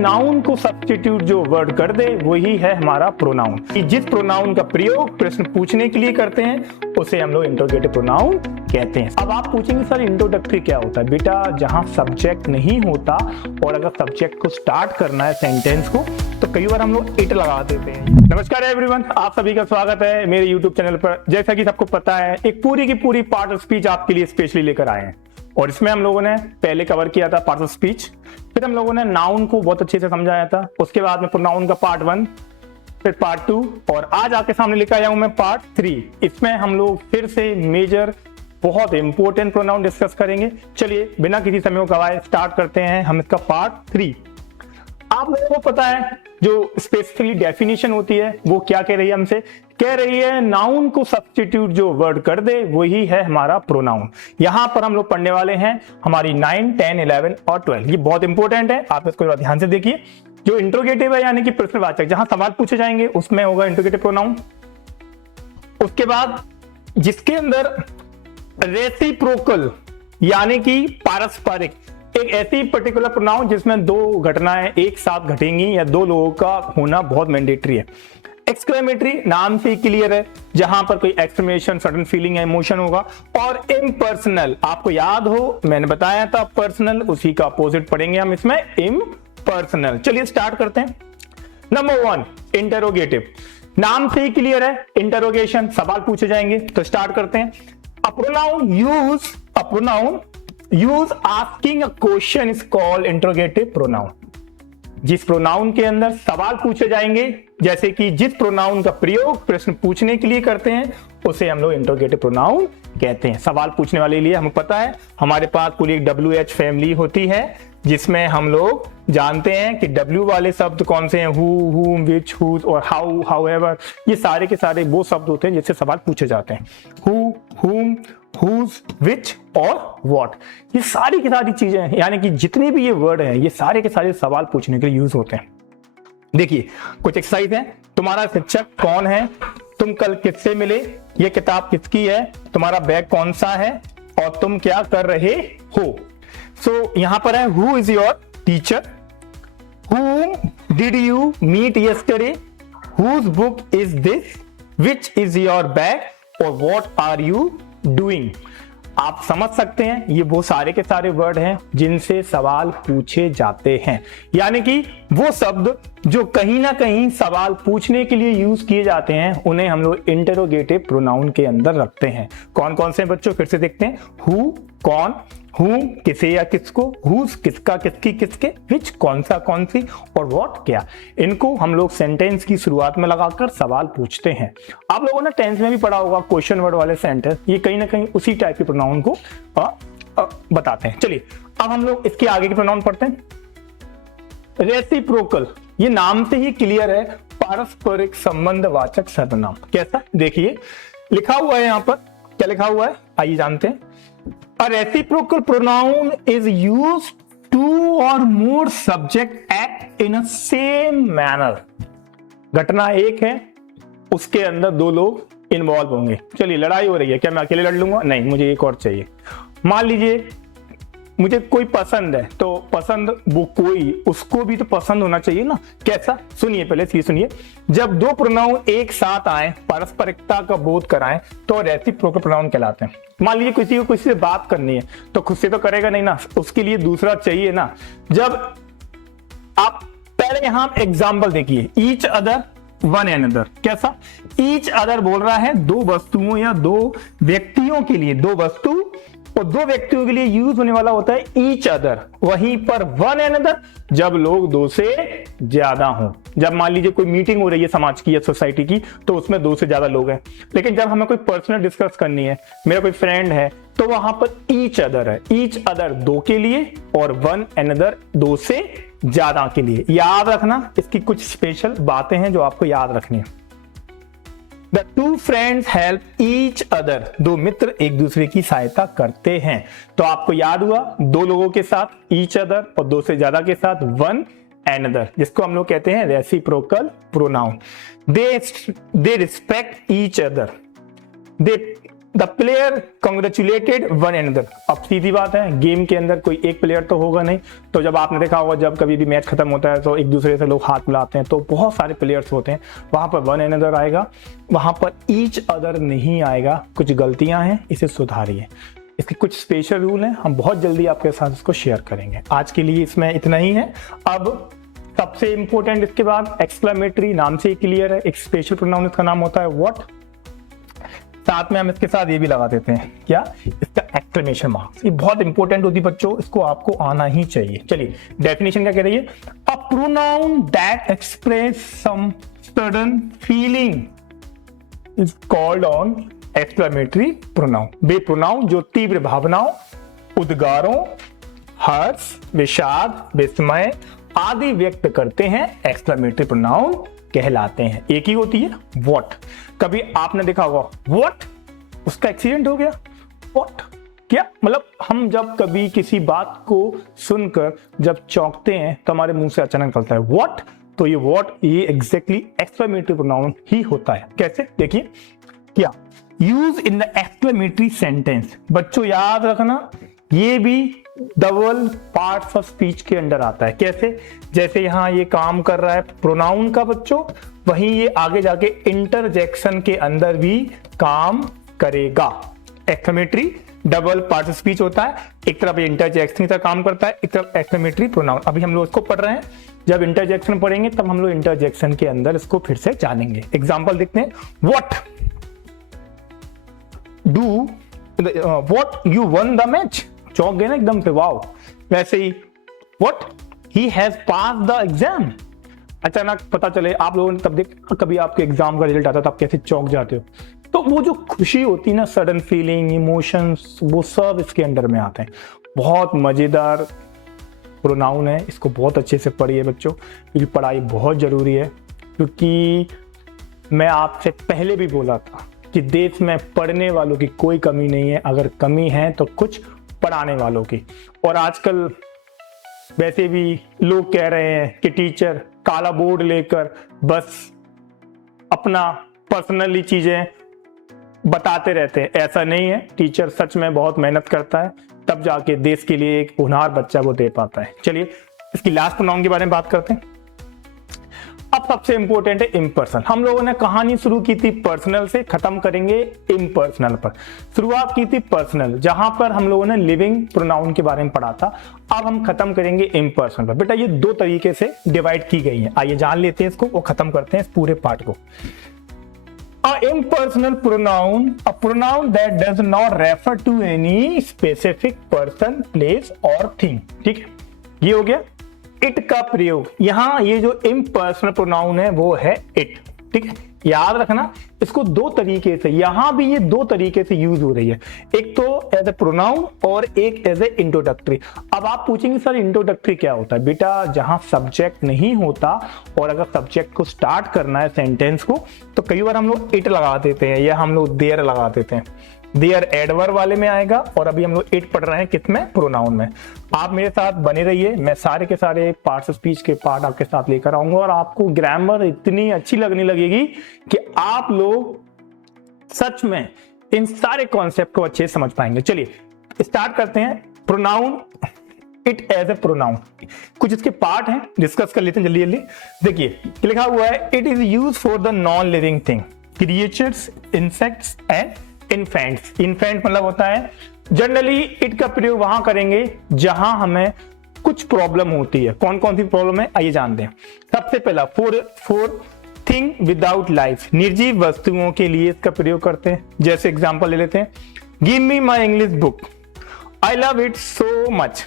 Noun को substitute जो word कर दे वही है हमारा प्रोनाउन। जिस प्रोनाउन का प्रयोग प्रश्न पूछने के लिए करते हैं उसे हम लोग इंट्रोगेटिव प्रोनाउन कहते हैं। अब आप पूछेंगे सर इंट्रोडक्टरी क्या होता है? बेटा जहां सब्जेक्ट नहीं होता और अगर सब्जेक्ट को स्टार्ट करना है सेंटेंस को तो कई बार हम लोग इट लगा देते हैं। नमस्कार एवरीवन, आप सभी का स्वागत है मेरे यूट्यूब चैनल पर। जैसा कि सबको पता है एक पूरी की पूरी पार्ट ऑफ स्पीच आपके लिए स्पेशली लेकर आए हैं और इसमें हम लोगों ने पहले कवर किया था पार्ट ऑफ स्पीच, फिर हम लोगों ने नाउन को बहुत अच्छे से समझाया था, उसके बाद में प्रोनाउन का पार्ट 1, फिर पार्ट 2 और आज आपके सामने लेकर आया हूं मैं पार्ट 3। इसमें हम लोग फिर से मेजर बहुत इंपॉर्टेंट प्रोनाउन डिस्कस करेंगे। चलिए बिना किसी समय को गवाए स्टार्ट करते हैं हम इसका पार्ट 3। आप लोगों को पता है जो स्पेसिफिकली डेफिनेशन होती है वो क्या कह रही है हमसे? कह रही है नाउन को सब्स्टिट्यूट जो वर्ड कर दे वही है हमारा प्रोनाउन। यहां पर हम लोग पढ़ने वाले हैं हमारी 9, 10, 11 और 12। ये बहुत इंपॉर्टेंट है, आप इसको ध्यान से देखिए। जो इंट्रोगेटिव है यानी कि प्रश्नवाचक, जहां सवाल पूछे जाएंगे उसमें होगा इंट्रोगेटिव प्रोनाउन। उसके बाद जिसके अंदर रेसिप्रोकल यानी कि पारस्परिक, एक ऐसी पर्टिकुलर प्रोनाउन जिसमें दो घटनाएं एक साथ घटेंगी या दो लोगों का होना बहुत मैंडेटरी है। एक्सक्लेमेटरी नाम से क्लियर है, जहां पर कोई एक्सक्लेमेशन, सडन फीलिंग या इमोशन होगा। और इम्पर्सनल, आपको याद हो मैंने बताया था पर्सनल, उसी का अपोजिट पढ़ेंगे हम इसमें इम्पर्सनल। चलिए स्टार्ट करते हैं। नंबर 1 इंटरोगेटिव, नाम से ही क्लियर है, इंटरोगेशन, सवाल पूछे जाएंगे। तो स्टार्ट करते हैं। A pronoun use asking a question is called interrogative pronoun. जिस प्रोनाउन के अंदर सवाल पूछे जाएंगे, जैसे कि जिस प्रोनाउन का प्रयोग प्रश्न पूछने के लिए करते हैं उसे हम लोग इंट्रोगेटिव प्रोनाउन कहते हैं। सवाल पूछने वाले लिए हमें पता है हमारे पास पूरी एक WH फैमिली होती है जिसमें हम लोग जानते हैं कि W वाले शब्द कौन से हैं, हु, whom, which, whose और how, however। ये सारे के सारे वो शब्द होते हैं जिससे सवाल पूछे जाते हैं। who, whom, whose, which और what। ये सारी की सारी चीजें यानी कि जितने भी ये वर्ड हैं ये सारे के सारे सवाल पूछने के लिए यूज होते हैं। देखिए कुछ एक्सरसाइज है। तुम्हारा शिक्षक कौन है? तुम कल किससे मिले? ये किताब किसकी है? तुम्हारा बैग कौन सा है? और तुम क्या कर रहे हो? सो यहां पर है who is your teacher, whom did you meet yesterday, whose book is this, which is your bag और what are you doing। आप समझ सकते हैं ये वो सारे के सारे वर्ड हैं जिनसे सवाल पूछे जाते हैं, यानी कि वो शब्द जो कहीं ना कहीं सवाल पूछने के लिए यूज किए जाते हैं उन्हें हम लोग इंटरोगेटिव प्रोनाउन के अंदर रखते हैं। कौन कौन से बच्चों? फिर से देखते हैं। हु कौन, हूं किसे या किसको, हुज किसका किसकी किसके, विच कौन सा कौन सी और व्हाट क्या। इनको हम लोग सेंटेंस की शुरुआत में लगाकर सवाल पूछते हैं। आप लोगों ने टेंस में भी पढ़ा होगा क्वेश्चन वर्ड वाले सेंटेंस, ये कहीं ना कहीं उसी टाइप के प्रोनाउन को बताते हैं। चलिए अब हम लोग इसके आगे के प्रोनाउन पढ़ते हैं। रेसिप्रोकल, ये नाम से ही क्लियर है, पारस्परिक संबंधवाचक सर्वनाम। कैसा? देखिए लिखा हुआ है यहां पर, क्या लिखा हुआ है आइए जानते हैं। A reciprocal pronoun is used two or more subject act in a same manner। घटना एक है, उसके अंदर दो लोग इन्वॉल्व होंगे। चलिए लड़ाई हो रही है, क्या मैं अकेले लड़ लूंगा? नहीं, मुझे एक और चाहिए। मान लीजिए मुझे कोई पसंद है, तो पसंद वो कोई, उसको भी तो पसंद होना चाहिए ना। कैसा? सुनिए पहले सुनिए। जब दो प्रोनाउन एक साथ आए, पारस्परिकता का बोध कराएं तो रेसिप्रोकल प्रोनाउन कहलाते हैं। मान लीजिए किसी को किसी से बात करनी है तो खुद से तो करेगा नहीं ना, उसके लिए दूसरा चाहिए ना। जब आप पहले यहां एग्जाम्पल देखिए, ईच अदर, वन एनदर। कैसा? ईच अदर बोल रहा है दो वस्तुओं या दो व्यक्तियों के लिए, दो वस्तु और दो व्यक्तियों के लिए यूज होने वाला होता है ईच अदर। वहीं पर वन एनदर जब लोग दो से ज्यादा हों। जब मान लीजिए कोई मीटिंग हो रही है समाज की या सोसाइटी की तो उसमें दो से ज्यादा लोग हैं, लेकिन जब हमें कोई पर्सनल डिस्कस करनी है, मेरा कोई फ्रेंड है, तो वहां पर ईच अदर है। ईच अदर दो के लिए और वन एनदर दो से ज्यादा के लिए। याद रखना, इसकी कुछ स्पेशल बातें हैं जो आपको याद रखनी है। The two friends help each other, दो मित्र एक दूसरे की सहायता करते हैं। तो आपको याद हुआ दो लोगों के साथ each other और दो से ज्यादा के साथ one another, जिसको हम लोग कहते हैं reciprocal pronoun. They respect each other, they the player congratulated one another. अब सीधी बात है, गेम के अंदर कोई एक प्लेयर तो होगा नहीं, तो जब आपने देखा होगा जब कभी भी मैच खत्म होता है तो एक दूसरे से लोग हाथ मिलाते हैं, तो बहुत सारे प्लेयर्स होते हैं, वहां पर वन एनदर आएगा, वहां पर ईच अदर नहीं आएगा। कुछ गलतियां हैं, इसे सुधारिए। इसके कुछ स्पेशल रूल हैं, हम बहुत जल्दी आपके साथ इसको शेयर करेंगे। आज के लिए इसमें इतना ही है। अब सबसे इंपॉर्टेंट इसके बाद एक्सक्लेमेटरी, नाम से ही क्लियर है, एक स्पेशल प्रोनाउन इसका नाम होता है व्हाट। साथ में हम इसके साथ ये भी लगा देते हैं, क्या, इसका एक्सक्लेमेशन मार्क्स। ये बहुत इंपॉर्टेंट होती है बच्चों, इसको आपको आना ही चाहिए। चलिए डेफिनेशन क्या कह रही है, a pronoun that express some sudden feeling is called an exclamatory pronoun. वे प्रोनाउन जो तीव्र भावनाओं, उद्गारों, हर्ष, विषाद, विस्मय आदि व्यक्त करते हैं, एक्सक्लेमेटरी प्रोनाउन कहलाते हैं। एक ही होती है व्हाट। कभी आपने देखा होगा व्हाट, उसका एक्सीडेंट हो गया, व्हाट क्या मतलब, हम जब कभी किसी बात को सुनकर जब चौंकते हैं तो हमारे मुंह से अचानक निकलता है व्हाट, तो ये व्हाट ये एग्जैक्टली एक्सक्लेमेटरी प्रोनाउन ही होता है। कैसे, देखिए, क्या, use in the exclamatory sentence. बच्चों याद रखना, ये भी डबल पार्ट्स ऑफ स्पीच के अंडर आता है। कैसे, जैसे यहां ये काम कर रहा है प्रोनाउन का बच्चों, वहीं ये आगे जाके इंटरजेक्शन के अंदर भी काम करेगा। Exclamatory double part of speech होता है, एक तरफ इंटरजेक्शन की तरह काम करता है, एक तरफ एक्सक्लेमेटरी प्रोनाउन। अभी हम लोग इसको पढ़ रहे हैं, जब इंटरजेक्शन पढ़ेंगे तब हम लोग इंटरजेक्शन के अंदर इसको फिर से जानेंगे। एग्जाम्पल देखते हैं, what do what you won the match, चौंक गए ना एकदम से, वाओ। वैसे ही what he has pass the exam, अचानक पता चले आप लोगों ने, तब देख कभी आपके एग्जाम का रिजल्ट आता है तो आप कैसे चौंक जाते हो, तो वो जो खुशी होती है ना, सडन फीलिंग, इमोशंस, वो सब इसके अंडर में आते हैं। बहुत मजेदार प्रोनाउन है, इसको बहुत अच्छे से पढ़िए बच्चों, क्योंकि पढ़ाई बहुत जरूरी है। क्योंकि मैं आपसे पहले भी बोला था कि देश में पढ़ने वालों की कोई कमी नहीं है, अगर कमी है तो कुछ पढ़ाने वालों की। और आजकल वैसे भी लोग कह रहे हैं कि टीचर काला बोर्ड लेकर बस अपना पर्सनली चीजें बताते रहते हैं, ऐसा नहीं है। टीचर सच में बहुत मेहनत करता है, तब जाके देश के लिए एक होनहार बच्चा वो दे पाता है। चलिए इसकी लास्ट प्रोनाउन के बारे में बात करते हैं। अब सबसे इंपॉर्टेंट है इम्पर्सनल। हम लोगों ने कहानी शुरू की थी पर्सनल से, खत्म करेंगे इम्पर्सनल पर। शुरुआत की थी पर्सनल, जहां पर हम लोगों ने लिविंग प्रोनाउन के बारे में पढ़ा था। अब हम खत्म करेंगे इम्पर्सनल पर। बेटा ये दो तरीके से डिवाइड की गई है, आइए जान लेते हैं इसको और खत्म करते हैं इस पूरे पार्ट को। A impersonal pronoun, a pronoun that does not refer to any specific person, place or thing। ठीक है, ये हो गया इट का प्रयोग। यहां ये जो इम्पर्सनल प्रोनाउन है वो है इट। ठीक है, याद रखना इसको दो तरीके से, यहां भी ये दो तरीके से यूज हो रही है, एक तो एज ए प्रोनाउन और एक एज ए इंट्रोडक्टरी। अब आप पूछेंगे सर इंट्रोडक्टरी क्या होता है? बेटा जहां सब्जेक्ट नहीं होता और अगर सब्जेक्ट को स्टार्ट करना है सेंटेंस को, तो कई बार हम लोग इट लगा देते हैं या हम लोग देयर लगा देते हैं। देयर एडवर्ब वाले में आएगा और अभी हम लोग इट पढ़ रहे हैं किसमें? प्रोनाउन में। आप मेरे साथ बने रहिए, मैं सारे के सारे पार्ट्स ऑफ स्पीच के पार्ट आपके साथ लेकर आऊंगा और आपको ग्रामर इतनी अच्छी लगने लगेगी कि आप लोग सच में इन सारे कॉन्सेप्ट को अच्छे से समझ पाएंगे। चलिए स्टार्ट करते हैं। Pronoun, it as a pronoun, कुछ इसके पार्ट हैं, डिस्कस कर लेते हैं जल्दी जल्दी। देखिए लिखा हुआ है it is use for the non living thing, creatures, insects and infants. Infant मतलब होता है जनरली इट का प्रयोग वहां करेंगे जहां हमें कुछ प्रॉब्लम होती है। कौन कौन सी प्रॉब्लम है आइए जानते हैं। सबसे पहला फॉर थिंग विदाउट लाइफ, निर्जीव वस्तुओं के लिए इसका प्रयोग करते हैं। जैसे एग्जांपल ले लेते हैं, give me my English book, I love it so much.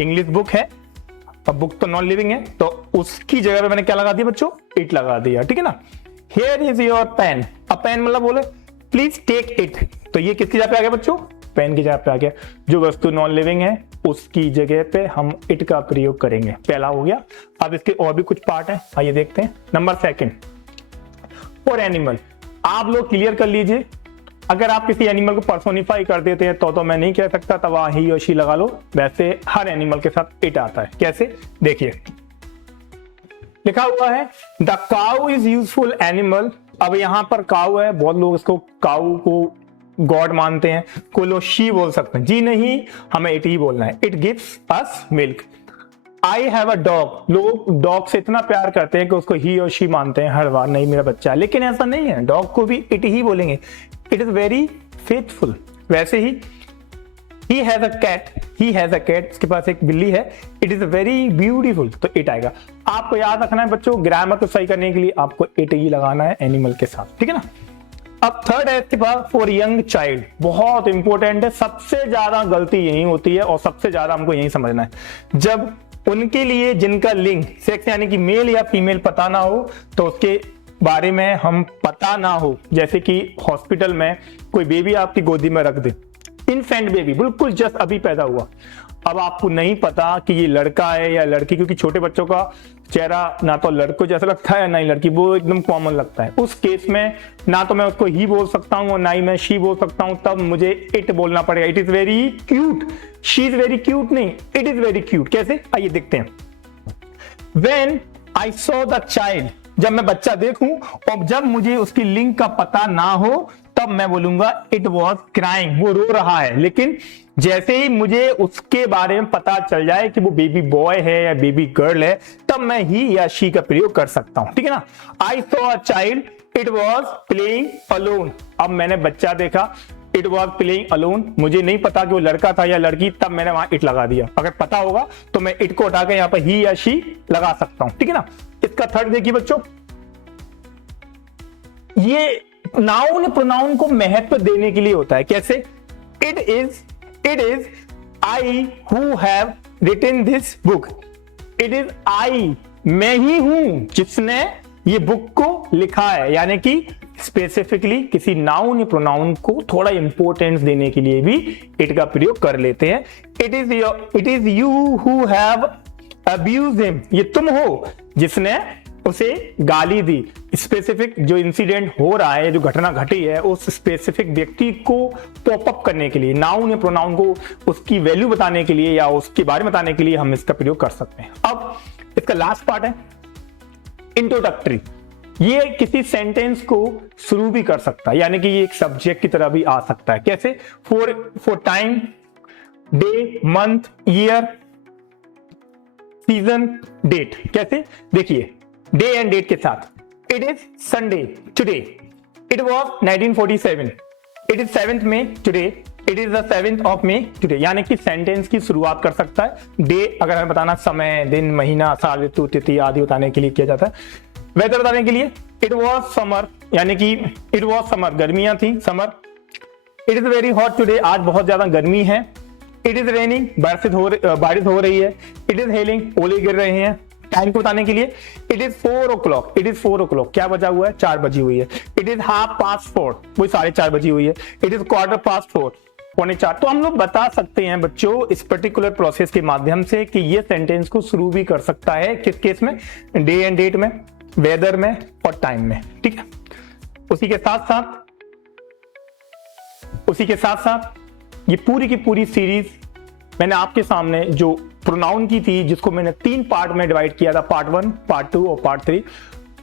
English book है, अब बुक तो नॉन लिविंग है तो उसकी जगह पे मैंने क्या लगा दिया बच्चों? इट लगा दिया। ठीक है ना। हियर इज योर पेन, अब पेन मतलब बोले प्लीज टेक इट, तो ये किसकी जगह पे आ गया बच्चों? पेन की जगह पे आ गया। जो वस्तु नॉन लिविंग है उसकी जगह पे हम इट का प्रयोग करेंगे। पहला हो गया। अब इसके और भी कुछ पार्ट है, आइए देखते हैं। Number second, for animal. आप लोग क्लियर कर लीजिए, अगर आप किसी एनिमल को पर्सोनिफाई कर देते हैं तो मैं नहीं कह सकता तब ही और शी लगा लो। वैसे हर एनिमल के साथ इट आता है। कैसे? देखिए लिखा हुआ है the cow is useful animal. अब यहां पर काउ है, बहुत लोग इसको काउ को गॉड मानते हैं, कोई लोग शी बोल सकते हैं। जी नहीं, हमें इट ही बोलना है। It gives us milk. I have a dog, लोग डॉग से इतना प्यार करते हैं कि उसको ही और शी मानते हैं हर बार, नहीं मेरा बच्चा, लेकिन ऐसा नहीं है, डॉग को भी इट ही बोलेंगे। It is very faithful. वैसे ही he has a cat, he has a cat, इसके पास एक बिल्ली है। it is very beautiful, तो it आएगा। आपको याद रखना है बच्चों, ग्रामर को सही करने के लिए आपको it ही लगाना है एनिमल के साथ, ठीक है ना। अब थर्ड है इसके पास फॉर यंग चाइल्ड, बहुत इंपॉर्टेंट है, सबसे ज्यादा गलती यही होती है और सबसे ज्यादा हमको यही समझना है। जब उनके लिए जिनका लिंग सेक्स यानी कि मेल या फीमेल पता ना हो, तो उसके बारे में हम पता ना हो, जैसे कि हॉस्पिटल में कोई बेबी आपकी गोदी में रख दे, इनफेंट बेबी बिल्कुल जस्ट अभी पैदा हुआ, अब आपको नहीं पता कि ये लड़का है या लड़की, क्योंकि छोटे बच्चों का चेहरा ना तो लड़कों जैसा लगता है ना ही लड़की, वो एकदम कॉमन लगता है। उस केस में ना तो मैं उसको ही बोल सकता हूं और ना ही मैं शी बोल सकता हूं, तब मुझे इट बोलना पड़ेगा। It is very cute, she is very cute नहीं, इट इज वेरी क्यूट। कैसे, आइए देखते हैं। When I saw the child, जब मैं बच्चा देखूं और जब मुझे उसकी लिंग का पता ना हो, तब मैं बोलूंगा इट वॉज क्राइंग, वो रो रहा है। लेकिन जैसे ही मुझे उसके बारे में पता चल जाए कि वो बेबी बॉय है या बेबी गर्ल है, तब मैं ही या शी का प्रयोग कर सकता हूं, ठीक है ना। I saw a child, it was playing alone, अब मैंने बच्चा देखा, इट वॉज प्लेइंग अलोन, मुझे नहीं पता कि वो लड़का था या लड़की, तब मैंने वहां इट लगा दिया। अगर पता होगा तो मैं इट को उठा के यहाँ पर ही या शी लगा सकता हूं, ठीक है ना। इसका थर्ड देखिए बच्चों, ये नाउन प्रोनाउन को महत्व देने के लिए होता है। कैसे, it is I who have written this book, it is I, मैं ही हूं जिसने ये बुक को लिखा है, यानी कि स्पेसिफिकली किसी नाउन या प्रोनाउन को थोड़ा इंपॉर्टेंस देने के लिए भी इट का प्रयोग कर लेते हैं। It is you who have abused him, ये तुम हो जिसने उसे गाली दी। स्पेसिफिक जो इंसिडेंट हो रहा है, जो घटना घटी है, उस स्पेसिफिक व्यक्ति को पॉपअप करने के लिए, नाउन या प्रोनाउन को उसकी वैल्यू बताने के लिए या उसके बारे में बताने के लिए हम इसका प्रयोग कर सकते हैं। अब इसका लास्ट पार्ट है इंट्रोडक्टरी, ये किसी सेंटेंस को शुरू भी कर सकता है, यानी कि ये एक सब्जेक्ट की तरह भी आ सकता है। कैसे, for time, day, month, year, season, date. कैसे, देखिए डे एंड डेट के साथ, it is Sunday today, it was 1947, it is 7th May today, it is the 7th of May today, यानी कि सेंटेंस की शुरुआत कर सकता है। डे अगर हमें बताना समय, दिन, महीना, साल, ऋतु, तिथि आदि बताने के लिए किया जाता है। वेदर बताने के लिए, इट वॉज समर, यानी कि इट वॉज समर, गर्मियां थी, summer. It is very hot today, आज बहुत ज्यादा गर्मी है। इट इज रेनिंग, बारिश हो रही है। इट इज हेलिंग, ओले गिर रहे हैं। टाइम को बताने के लिए, it is 4 o'clock, it is 4 o'clock, क्या बजा हुआ है, 4 बजी हुई है। इट इज 4:30, वही 4:30 बजी हुई है। It is 4:15, 4:45। तो हम लोग बता सकते हैं बच्चों इस पर्टिकुलर प्रोसेस के माध्यम से कि ये सेंटेंस को शुरू भी कर सकता है किस केस में, डे एंड डेट में, वेदर में और टाइम में, ठीक है। उसी के साथ साथ ये पूरी की पूरी सीरीज मैंने आपके सामने जो प्रोनाउन की थी, जिसको मैंने 3 पार्ट में डिवाइड किया था, पार्ट 1, पार्ट 2 और पार्ट 3,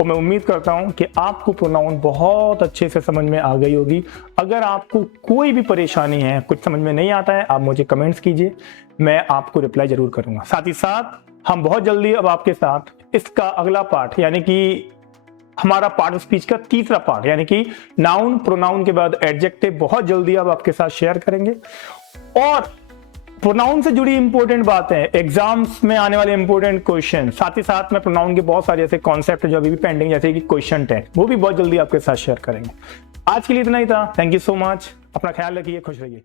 और मैं उम्मीद करता हूं कि आपको प्रोनाउन बहुत अच्छे से समझ में आ गई होगी। अगर आपको कोई भी परेशानी है, कुछ समझ में नहीं आता है, आप मुझे कमेंट्स कीजिए, मैं आपको रिप्लाई जरूर करूंगा। साथ ही साथ हम बहुत जल्दी अब आपके साथ इसका अगला पार्ट, यानी कि हमारा पार्ट ऑफ स्पीच का तीसरा पार्ट, यानी कि नाउन प्रोनाउन के बाद एडजेक्टिव, बहुत जल्दी अब आपके साथ शेयर करेंगे। और प्रोनाउन से जुड़ी इंपॉर्टेंट बातें, एग्जाम्स में आने वाले इंपॉर्टेंट क्वेश्चन, साथ ही साथ में प्रोनाउन के बहुत सारे ऐसे कॉन्सेप्ट जो अभी भी पेंडिंग, जैसे कि क्वेश्चन टैग, वो भी बहुत जल्दी आपके साथ शेयर करेंगे। आज के लिए इतना ही था। थैंक यू सो मच, अपना ख्याल रखिए, खुश रहिए।